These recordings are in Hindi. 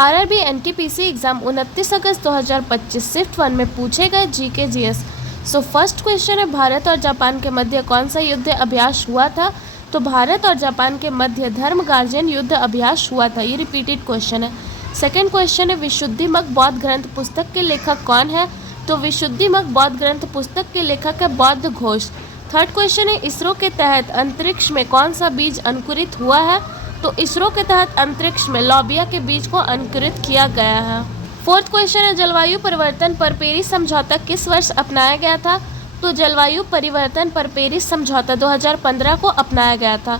आरआरबी एनटीपीसी एग्जाम 29 अगस्त 2025 शिफ्ट 1 में पूछे गए GK GS. So first question है, भारत और जापान के मध्य कौन सा युद्ध अभ्यास हुआ था? तो भारत और जापान के मध्य धर्म गार्जियन युद्ध अभ्यास हुआ था। ये रिपीटेड क्वेश्चन है। सेकेंड क्वेश्चन है, विशुद्धिमग बौद्ध ग्रंथ पुस्तक के लेखक कौन है? तो विशुद्धिमग बौद्ध ग्रंथ पुस्तक के लेखक है बौद्ध घोष। थर्ड क्वेश्चन है, इसरो के तहत अंतरिक्ष में कौन सा बीज अंकुरित हुआ है? तो इसरो के तहत अंतरिक्ष में लोबिया के बीज को अंकुरित किया गया है। फोर्थ क्वेश्चन है, जलवायु परिवर्तन पर पेरिस समझौता किस वर्ष अपनाया गया था? तो जलवायु परिवर्तन पर पेरिस समझौता 2015 को अपनाया गया था।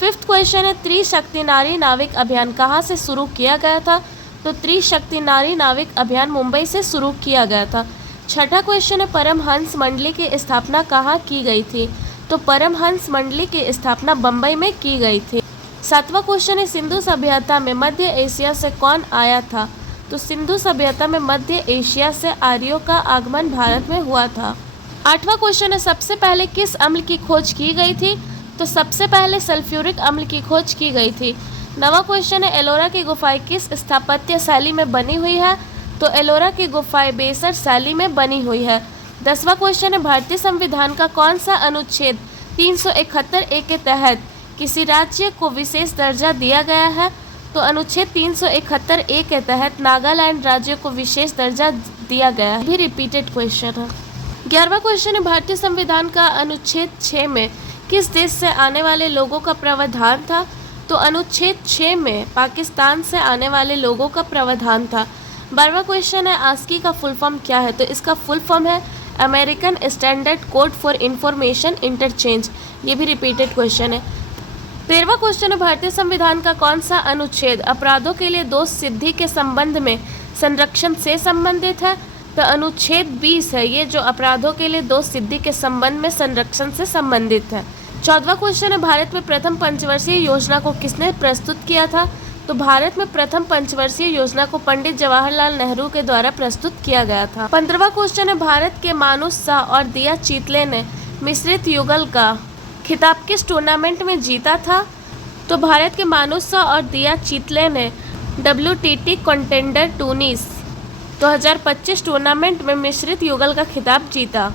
फिफ्थ क्वेश्चन है, त्रिशक्ति नारी नाविक अभियान कहाँ से शुरू किया गया था? तो त्रिशक्ति नारी नाविक अभियान मुंबई से शुरू किया गया था। छठा क्वेश्चन है, परमहंस मंडली की स्थापना कहाँ की गई थी? तो परमहंस मंडली की स्थापना बम्बई में की गई थी। सातवां क्वेश्चन है, सिंधु सभ्यता में मध्य एशिया से कौन आया था? तो सिंधु सभ्यता में मध्य एशिया से आर्यों का आगमन भारत में हुआ था। आठवां क्वेश्चन है, सबसे पहले किस अम्ल की खोज की गई थी? तो सबसे पहले सल्फ्यूरिक अम्ल की खोज की गई थी। नवां क्वेश्चन है, एलोरा की गुफाएं किस स्थापत्य शैली में बनी हुई है? तो एलोरा की गुफाएं बेसर शैली में बनी हुई है। 10वां क्वेश्चन है, भारतीय संविधान का कौन सा अनुच्छेद 371 ए के तहत किसी राज्य को विशेष दर्जा दिया गया है? तो अनुच्छेद 371 ए के तहत नागालैंड राज्य को विशेष दर्जा दिया गया है। भी रिपीटेड क्वेश्चन है। 11वां क्वेश्चन है, भारतीय संविधान का अनुच्छेद 6 में किस देश से आने वाले लोगों का प्रावधान था? तो अनुच्छेद 6 में पाकिस्तान से आने वाले लोगों का प्रावधान था। 12वां क्वेश्चन है, आस्की का फुल फॉर्म क्या है? तो इसका फुल फॉर्म है American standard code for information interchange. ये भी रिपीटेड क्वेश्चन है। 13वां क्वेश्चन है, भारतीय संविधान का कौन सा अनुच्छेद अपराधों के लिए दोष सिद्धि के संबंध में संरक्षण से संबंधित है? तो अनुच्छेद 20 है, ये जो अपराधों के लिए दोष सिद्धि के संबंध में संरक्षण से संबंधित है। 14वां क्वेश्चन है, भारत में प्रथम पंचवर्षीय योजना को किसने प्रस्तुत किया था? तो भारत में प्रथम पंचवर्षीय योजना को पंडित जवाहरलाल नेहरू के द्वारा प्रस्तुत किया गया था। 15वां क्वेश्चन है, भारत के मानुष शाह और दिया चितले ने मिश्रित युगल का खिताब किस टूर्नामेंट में जीता था? तो भारत के मानुष शाह और दिया चितले ने WTT कंटेंडर टूनिस 2025 टूर्नामेंट में मिश्रित युगल का खिताब जीता।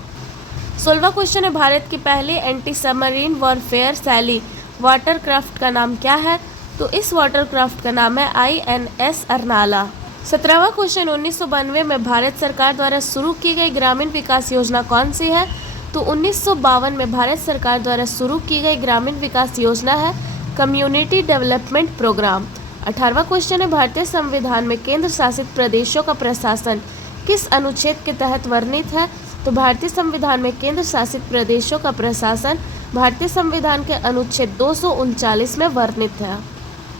16वां क्वेश्चन है, भारत की पहली एंटी सबमरीन वॉरफेयर शैली वाटरक्राफ्ट का नाम क्या है? तो इस वाटरक्राफ्ट का नाम है INS अर्नाला। 17वां क्वेश्चन, 1992 में भारत सरकार द्वारा शुरू की गई ग्रामीण विकास योजना कौन सी है? तो 1952 में भारत सरकार द्वारा शुरू की गई ग्रामीण विकास योजना है कम्युनिटी डेवलपमेंट प्रोग्राम। 18वां क्वेश्चन है, भारतीय संविधान में केंद्र शासित प्रदेशों का प्रशासन किस अनुच्छेद के तहत वर्णित है? तो भारतीय संविधान में केंद्र शासित प्रदेशों का प्रशासन भारतीय संविधान के अनुच्छेद 239 में वर्णित है।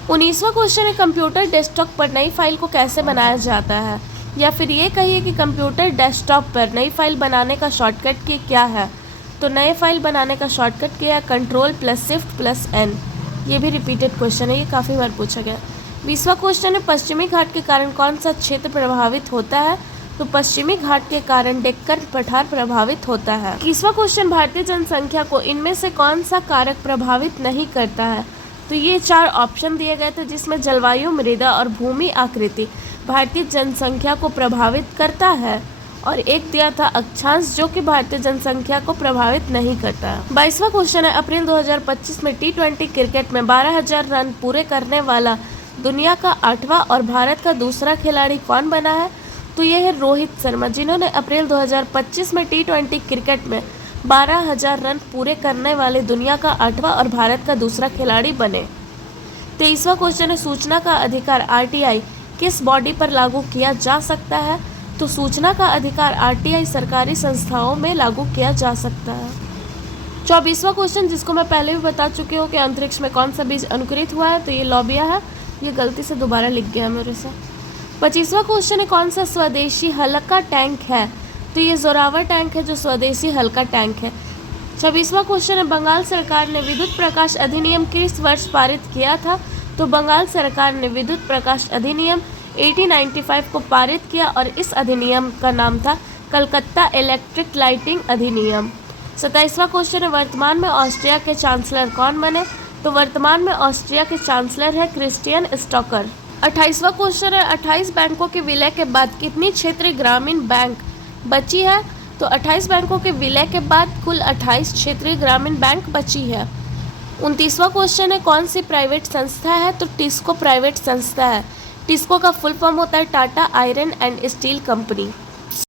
19वां क्वेश्चन है, कंप्यूटर डेस्कटॉप पर नई फाइल को कैसे बनाया जाता है? या फिर ये कहिए कि कंप्यूटर डेस्कटॉप पर नई फाइल बनाने का शॉर्टकट की क्या है? तो नए फाइल बनाने का शॉर्टकट क्या है? Ctrl+Shift+N। ये भी रिपीटेड क्वेश्चन है, ये काफ़ी बार पूछा गया। 20वां क्वेश्चन है, पश्चिमी घाट के कारण कौन सा क्षेत्र प्रभावित होता है? तो पश्चिमी घाट के कारण डेक्कन पठार प्रभावित होता है। 21वां क्वेश्चन, भारतीय जनसंख्या को इनमें से कौन सा कारक प्रभावित नहीं करता है? तो ये 4 ऑप्शन दिए गए थे, जिसमें जलवायु, मृदा और भूमि आकृति भारतीय जनसंख्या को प्रभावित करता है, और एक दिया था अक्षांश जो कि भारतीय जनसंख्या को प्रभावित नहीं करता है। 22वां क्वेश्चन है, अप्रैल 2025 में T20 क्रिकेट में 12,000 रन पूरे करने वाला दुनिया का 8वां और भारत का दूसरा खिलाड़ी कौन बना है? तो ये है रोहित शर्मा, जिन्होंने अप्रैल 2025 में T20 क्रिकेट में 12,000 रन पूरे करने वाले दुनिया का 8वां और भारत का दूसरा खिलाड़ी बने। 23वां क्वेश्चन है, सूचना का अधिकार RTI किस बॉडी पर लागू किया जा सकता है? तो सूचना का अधिकार RTI सरकारी संस्थाओं में लागू किया जा सकता है। 24वां क्वेश्चन, जिसको मैं पहले भी बता चुकी हूँ कि अंतरिक्ष में कौन सा बीज अंकुरित हुआ है? तो ये लोबिया है, ये गलती से दोबारा लिख गया मेरे से। 25वां क्वेश्चन है, कौन सा स्वदेशी हल्का टैंक है? तो ये जोरावर टैंक है जो स्वदेशी हल्का टैंक है। 26वां क्वेश्चन है, बंगाल सरकार ने विद्युत प्रकाश अधिनियम किस वर्ष पारित किया था? तो बंगाल सरकार ने विद्युत प्रकाश अधिनियम 1895 को पारित किया और इस अधिनियम का नाम था कलकत्ता इलेक्ट्रिक लाइटिंग अधिनियम। 27वां क्वेश्चन है, वर्तमान में ऑस्ट्रिया के चांसलर कौन बने? तो वर्तमान में ऑस्ट्रिया के चांसलर है क्रिस्टियन स्टोकर। 28वां क्वेश्चन है 28 बैंकों के विलय के बाद कितनी क्षेत्रीय ग्रामीण बैंक बची है? तो 28 बैंकों के विलय के बाद कुल 28 क्षेत्रीय ग्रामीण बैंक बची है। 29वां क्वेश्चन है कौन सी प्राइवेट संस्था है? तो टिस्को प्राइवेट संस्था है। टिस्को का फुल फॉर्म होता है Tata iron and steel company.